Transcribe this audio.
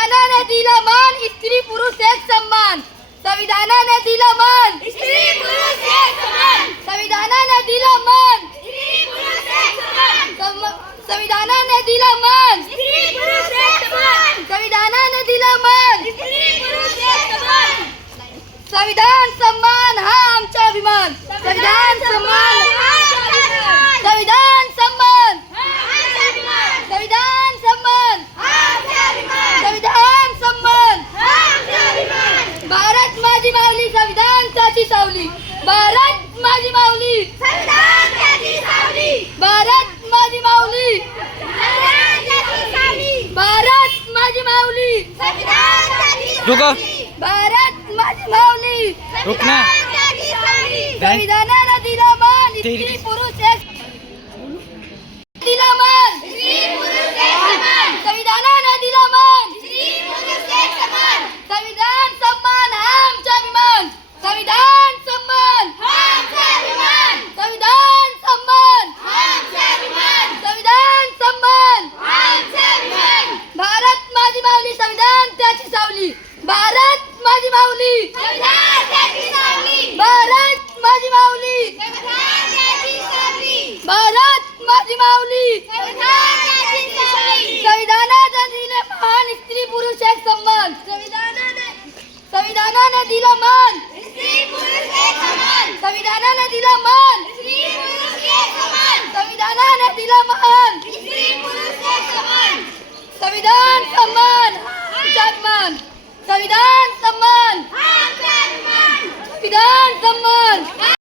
संविधानाने दिला मान, स्त्री पुरुष एक सन्मान. संविधानाने दिला मान, स्त्री पुरुष एक समान. संविधानाने दिला मान, स्त्री पुरुष एक समान. संविधानाने दिला मान, स्त्री पुरुष एक समान. संविधानाने दिला मान. स्त्री पुरुष एक समान. संविधान सम्मान हा आमचा अभिमान. संविधान सम्मान, संविधान सम्मान, संविधान सम्मान, संविधान सम्मान. भारत माझी माऊली, संविधानाची सावली. भारत माझी माऊली, भारत माझी माऊली, भारत माझी माऊली, रुको, भारत माझी माऊली. रुक ना. संविधानाने दिला मान, स्त्री पुरुष एक दिला मान. संविधानाने दिला मान. संविधान सम्मान हा आमचा अभिमान. संविधान सम्मान, संविधान सम्मान, संविधान सम्मान. भारत माझी माऊली, संविधान त्याची सावली. भारत माझी माऊली, भारत माझी माऊली, भारत माझी माऊली. संविधानाने दिले मान, स्त्री पुरुष एक सन्मान. संविधानाने दिला मान, संविधानाने दिला मान, संविधानाने दिला मान. संविधान सम्मान, आमचा अभिमान. संविधान